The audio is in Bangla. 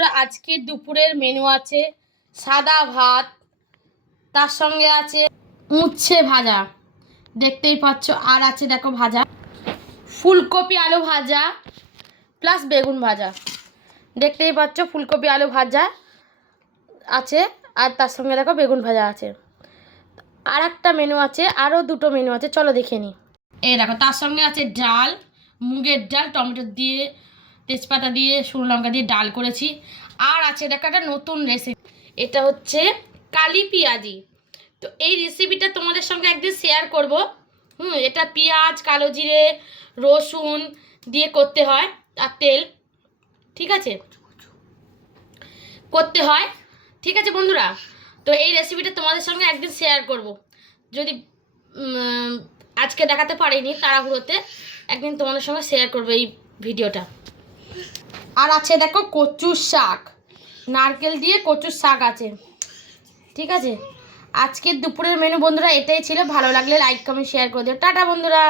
বন্ধুরা, আজকে দুপুরের মেনু আছে সাদা ভাত, তার সঙ্গে আছে উচ্ছে ভাজা, দেখতেই পাচ্ছ। আর আছে দেখো ভাজা ফুলকপি আলু ভাজা প্লাস বেগুন ভাজা, দেখতেই পাচ্ছ। ফুলকপি আলু ভাজা আছে আর তার সঙ্গে দেখো বেগুন ভাজা আছে। আর একটা মেনু আছে, আরও দুটো মেনু আছে, চলো দেখে নিই। এই দেখো, তার সঙ্গে আছে ডাল, মুগের ডাল, টমেটো দিয়ে, তেজপাতা দিয়ে, শুকনো লঙ্কা দিয়ে ডাল করেছি। আর আছে দেখো একটা নতুন রেসিপি, এটা হচ্ছে কালি পেঁয়াজি। তো এই রেসিপিটা তোমাদের সঙ্গে একদিন শেয়ার করব। এটা পেঁয়াজ, কালো জিরে, রসুন দিয়ে করতে হয়, আর তেল, ঠিক আছে, করতে হয়, ঠিক আছে বন্ধুরা। তো এই রেসিপিটা তোমাদের সঙ্গে একদিন শেয়ার করব, যদি আজকে দেখাতে পারিনি তাড়াহুড়োতে, একদিন তোমাদের সঙ্গে শেয়ার করবো এই ভিডিওটা। আর আছে দেখো কচুর শাক, নারকেল দিয়ে কচুর শাক আছে, ঠিক আছে। আজকের দুপুরের মেনু বন্ধুরা এটাই ছিল। ভালো লাগলে লাইক কমেন্ট শেয়ার করে দিও। টাটা বন্ধুরা।